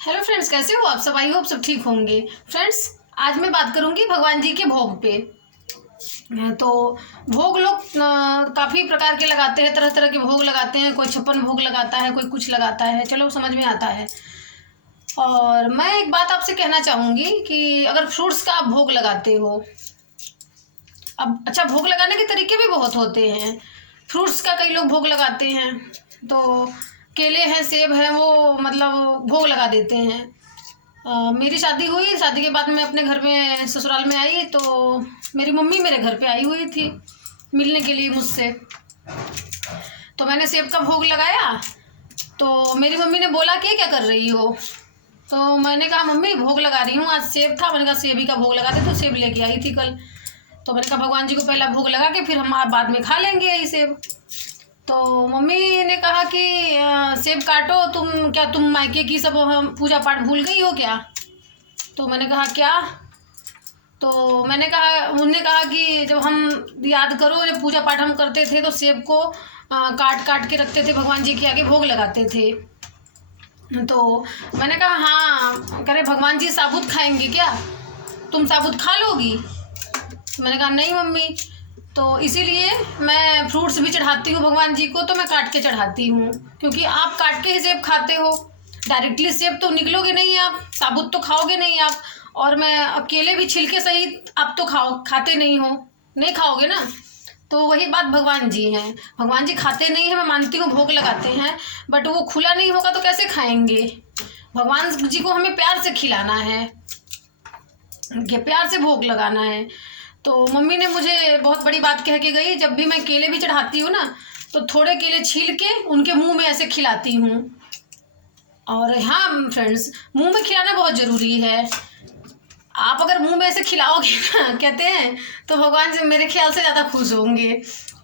Hello friends, कैसे हो आप सब? आई होप सब ठीक होंगे। फ्रेंड्स, आज मैं बात करूंगी भगवान जी के भोग पे। तो भोग लोग काफ़ी प्रकार के लगाते हैं, तरह तरह के भोग लगाते हैं। कोई 56 भोग लगाता है, कोई कुछ लगाता है, चलो समझ में आता है। और मैं एक बात आपसे कहना चाहूँगी कि अगर फ्रूट्स का आप भोग लगाते हो, अब अच्छा, भोग लगाने के तरीके भी बहुत होते हैं। फ्रूट्स का कई लोग भोग लगाते हैं। तो केले हैं, सेब हैं, वो मतलब भोग लगा देते हैं। मेरी शादी हुई, शादी के बाद मैं अपने घर में ससुराल में आई तो मेरी मम्मी मेरे घर पे आई हुई थी मिलने के लिए मुझसे। तो मैंने सेब का भोग लगाया। तो मेरी मम्मी ने बोला कि क्या कर रही हो? तो मैंने कहा मम्मी भोग लगा रही हूँ, आज सेब था, मैंने कहा सेब ही का भोग लगाते, तो सेब लेके आई थी कल। तो मैंने कहा भगवान जी को पहला भोग लगा के फिर हम बाद में खा लेंगे यही सेब। तो मम्मी ने कहा कि सेब काटो, तुम मायके की सब पूजा पाठ भूल गई हो क्या? तो मैंने कहा क्या? तो मैंने कहा, उन्होंने कहा कि जब हम याद करो, जब पूजा पाठ हम करते थे तो सेब को काट काट के रखते थे, भगवान जी के आगे भोग लगाते थे। तो मैंने कहा हाँ। कह रहे भगवान जी साबुत खाएंगे क्या? तुम साबुत खा लोगी? मैंने कहा नहीं मम्मी। तो इसीलिए मैं फ्रूट्स भी चढ़ाती हूँ भगवान जी को, तो मैं काट के चढ़ाती हूँ, क्योंकि आप काट के ही सेब खाते हो। डायरेक्टली सेब तो निकलोगे नहीं, आप साबुत तो खाओगे नहीं आप। और मैं अकेले भी छिलके सहित आप तो खाते नहीं हो, नहीं खाओगे ना। तो वही बात भगवान जी हैं, भगवान जी खाते नहीं हैं, मैं मानती हूँ भोग लगाते हैं, बट वो खुला नहीं होगा तो कैसे खाएंगे? भगवान जी को हमें प्यार से खिलाना है, प्यार से भोग लगाना है। तो मम्मी ने मुझे बहुत बड़ी बात कह के गई, जब भी मैं केले भी चढ़ाती हूँ ना, तो थोड़े केले छील के उनके मुंह में ऐसे खिलाती हूँ। और हाँ फ्रेंड्स, मुंह में खिलाना बहुत ज़रूरी है। आप अगर मुंह में ऐसे खिलाओगे ना, कहते हैं, तो भगवान से मेरे ख्याल से ज़्यादा खुश होंगे।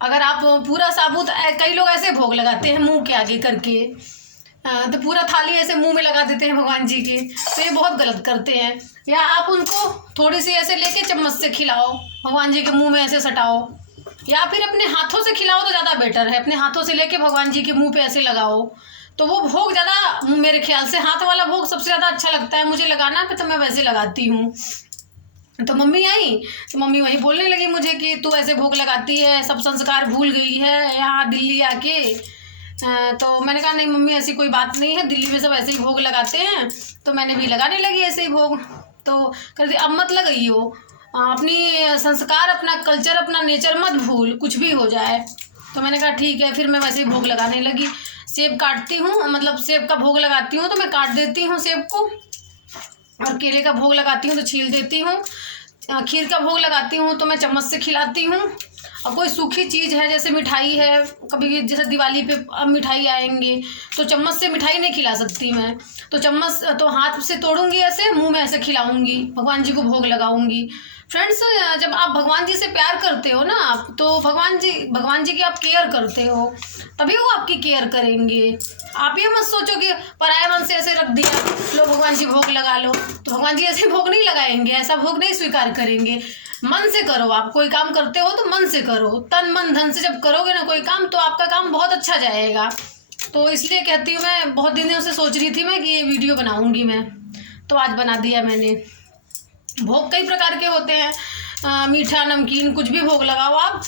अगर आप पूरा साबुत, कई लोग ऐसे भोग लगाते हैं मुंह के आगे करके, तो पूरा थाली ऐसे मुंह में लगा देते हैं भगवान जी के, तो ये बहुत गलत करते हैं। या आप उनको थोड़ी सी ऐसे लेके चम्मच से खिलाओ, भगवान जी के मुंह में ऐसे सटाओ, या फिर अपने हाथों से खिलाओ तो ज़्यादा बेटर है। अपने हाथों से लेके भगवान जी के मुंह पे ऐसे लगाओ, तो वो भोग ज़्यादा, मेरे ख्याल से हाथ वाला भोग सबसे ज़्यादा अच्छा लगता है मुझे लगाना, तो मैं वैसे लगाती हूँ। तो मम्मी आई, तो मम्मी वही बोलने लगी मुझे कि तू ऐसे भोग लगाती है, सब संस्कार भूल गई है यहाँ दिल्ली आके। तो मैंने कहा नहीं मम्मी, ऐसी कोई बात नहीं है, दिल्ली में सब ऐसे ही भोग लगाते हैं, तो मैंने भी लगाने लगी ऐसे ही भोग। तो कहती अब मत लगाइयो, अपनी संस्कार, अपना कल्चर, अपना नेचर मत भूल, कुछ भी हो जाए। तो मैंने कहा ठीक है, फिर मैं वैसे ही भोग लगाने लगी। सेब काटती हूँ, मतलब सेब का भोग लगाती हूँ तो मैं काट देती हूँ सेब को, और केले का भोग लगाती हूँ तो छील देती हूँ। खीर का भोग लगाती हूँ तो मैं चम्मच से खिलाती हूँ। और कोई सूखी चीज़ है, जैसे मिठाई है, कभी जैसे दिवाली पे अब मिठाई आएंगे, तो चम्मच से मिठाई नहीं खिला सकती मैं, तो चम्मच तो हाथ से तोड़ूंगी, ऐसे मुंह में ऐसे खिलाऊंगी, भगवान जी को भोग लगाऊंगी। फ्रेंड्स, जब आप भगवान जी से प्यार करते हो ना आप, तो भगवान जी की आप केयर करते हो, तभी वो आपकी केयर करेंगे। आप ये मत सोचो कि पराये मन से ऐसे रख दिया, लो भगवान जी भोग लगा लो, तो भगवान जी ऐसे भोग नहीं लगाएंगे, ऐसा भोग नहीं स्वीकार करेंगे। मन से करो, आप कोई काम करते हो तो मन से करो, तन मन धन से जब करोगे ना कोई काम, तो आपका काम बहुत अच्छा जाएगा। तो इसलिए कहती हूँ, मैं बहुत दिनों से सोच रही थी मैं कि ये वीडियो बनाऊंगी मैं, तो आज बना दिया मैंने। भोग कई प्रकार के होते हैं, मीठा नमकीन कुछ भी भोग लगाओ आप।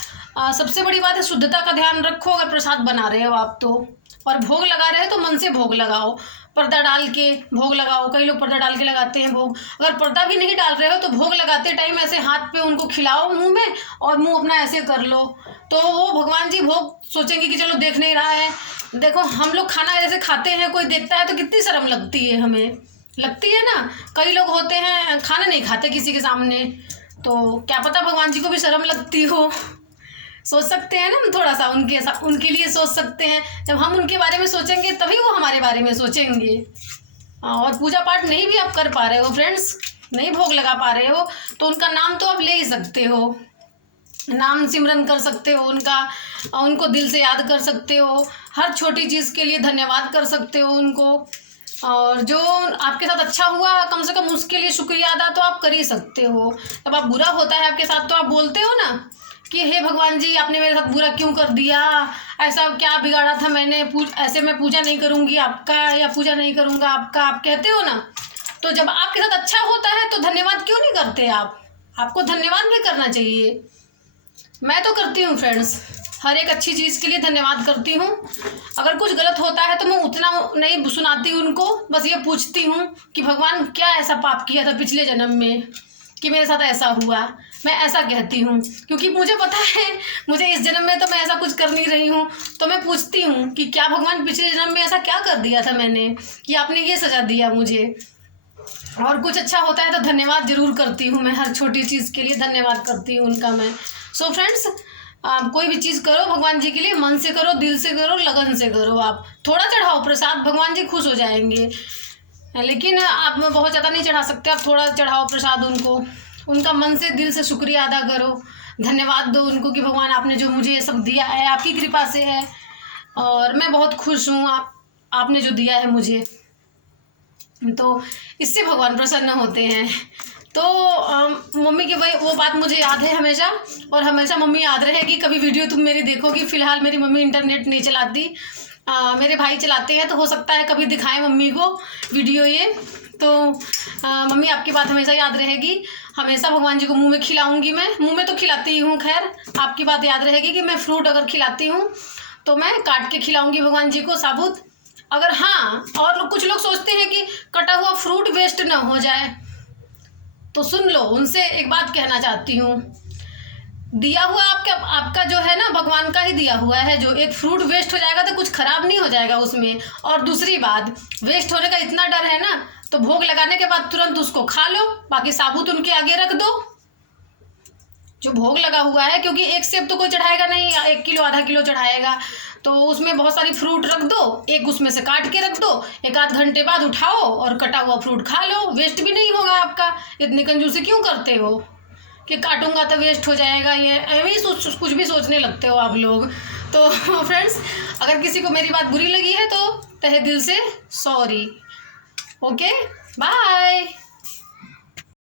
सबसे बड़ी बात है शुद्धता का ध्यान रखो, अगर प्रसाद बना रहे हो आप तो, और भोग लगा रहे हो तो मन से भोग लगाओ, पर्दा डाल के भोग लगाओ। कई लोग पर्दा डाल के लगाते हैं भोग, अगर पर्दा भी नहीं डाल रहे हो तो भोग लगाते टाइम ऐसे हाथ पे उनको खिलाओ मुंह में, और मुंह अपना ऐसे कर लो, तो वो भगवान जी भोग सोचेंगे कि चलो देख नहीं रहा है। देखो हम लोग खाना जैसे खाते हैं, कोई देखता है तो कितनी शर्म लगती है, हमें लगती है ना। कई लोग होते हैं खाना नहीं खाते किसी के सामने, तो क्या पता भगवान जी को भी शर्म लगती हो। सोच सकते हैं ना हम, थोड़ा सा उनके लिए सोच सकते हैं। जब हम उनके बारे में सोचेंगे तभी वो हमारे बारे में सोचेंगे। और पूजा पाठ नहीं भी आप कर पा रहे हो फ्रेंड्स, नहीं भोग लगा पा रहे हो, तो उनका नाम तो आप ले ही सकते हो, नाम सिमरन कर सकते हो उनका, उनको दिल से याद कर सकते हो, हर छोटी चीज़ के लिए धन्यवाद कर सकते हो उनको। और जो आपके साथ अच्छा हुआ, कम से कम उसके लिए शुक्रिया अदा तो आप कर ही सकते हो। जब आप बुरा होता है आपके साथ तो आप बोलते हो ना कि हे भगवान जी आपने मेरे साथ बुरा क्यों कर दिया, ऐसा क्या बिगाड़ा था मैंने, ऐसे मैं पूजा नहीं करूँगी आपका या पूजा नहीं करूँगा आपका, आप कहते हो ना। तो जब आपके साथ अच्छा होता है तो धन्यवाद क्यों नहीं करते आप? आपको धन्यवाद भी करना चाहिए। मैं तो करती हूँ फ्रेंड्स, हर एक अच्छी चीज़ के लिए धन्यवाद करती हूँ। अगर कुछ गलत होता है तो मैं उतना नहीं सुनाती उनको, बस ये पूछती हूँ कि भगवान क्या ऐसा पाप किया था पिछले जन्म में कि मेरे साथ ऐसा हुआ। मैं ऐसा कहती हूँ क्योंकि मुझे पता है मुझे इस जन्म में तो मैं ऐसा कुछ कर नहीं रही हूँ। तो मैं पूछती हूँ कि क्या भगवान पिछले जन्म में ऐसा क्या कर दिया था मैंने कि आपने ये सजा दिया मुझे। और कुछ अच्छा होता है तो धन्यवाद जरूर करती हूँ मैं, हर छोटी चीज़ के लिए धन्यवाद करती हूँ उनका मैं। सो फ्रेंड्स, आप कोई भी चीज़ करो भगवान जी के लिए मन से करो, दिल से करो, लगन से करो। आप थोड़ा चढ़ाओ प्रसाद, भगवान जी खुश हो जाएंगे, लेकिन आप बहुत ज़्यादा नहीं चढ़ा सकते। आप थोड़ा चढ़ाओ प्रसाद उनको, उनका मन से दिल से शुक्रिया अदा करो, धन्यवाद दो उनको कि भगवान आपने जो मुझे ये सब दिया है आपकी कृपा से है और मैं बहुत खुश हूँ आपने जो दिया है मुझे। तो इससे भगवान प्रसन्न होते हैं। तो मम्मी की वो बात मुझे याद है हमेशा, और हमेशा मम्मी याद रहेगी। कभी वीडियो तुम मेरी देखोगी, फ़िलहाल मेरी मम्मी इंटरनेट नहीं चलाती, मेरे भाई चलाते हैं, तो हो सकता है कभी दिखाएं मम्मी को वीडियो ये। तो मम्मी आपकी बात हमेशा याद रहेगी। हमेशा भगवान जी को मुंह में खिलाऊंगी मैं, मुंह में तो खिलाती ही हूँ। खैर आपकी बात याद रहेगी कि मैं फ्रूट अगर खिलाती हूँ तो मैं काट के खिलाऊंगी भगवान जी को साबुत। अगर हाँ, और कुछ लोग सोचते हैं कि कटा हुआ फ्रूट वेस्ट ना हो जाए, तो सुन लो, उनसे एक बात कहना चाहती हूँ। दिया हुआ आपका जो है ना, भगवान का ही दिया हुआ है। जो एक फ्रूट वेस्ट हो जाएगा तो कुछ खराब नहीं हो जाएगा उसमें। और दूसरी बात, वेस्ट होने का इतना डर है ना, तो भोग लगाने के बाद तुरंत उसको खा लो, बाकी साबुत उनके आगे रख दो जो भोग लगा हुआ है। क्योंकि एक सेब तो कोई चढ़ाएगा नहीं, 1 किलो आधा किलो चढ़ाएगा, तो उसमें बहुत सारी फ्रूट रख दो, एक उसमें से काट के रख दो, 1 आध घंटे बाद उठाओ और कटा हुआ फ्रूट खा लो, वेस्ट भी नहीं होगा आपका। इतनी कंजूसी क्यों करते हो कि काटूंगा तो वेस्ट हो जाएगा, ये ऐਵੇਂ ही कुछ भी सोचने लगते हो आप लोग। तो फ्रेंड्स, अगर किसी को मेरी बात बुरी लगी है तो तहे दिल से सॉरी। Okay, bye.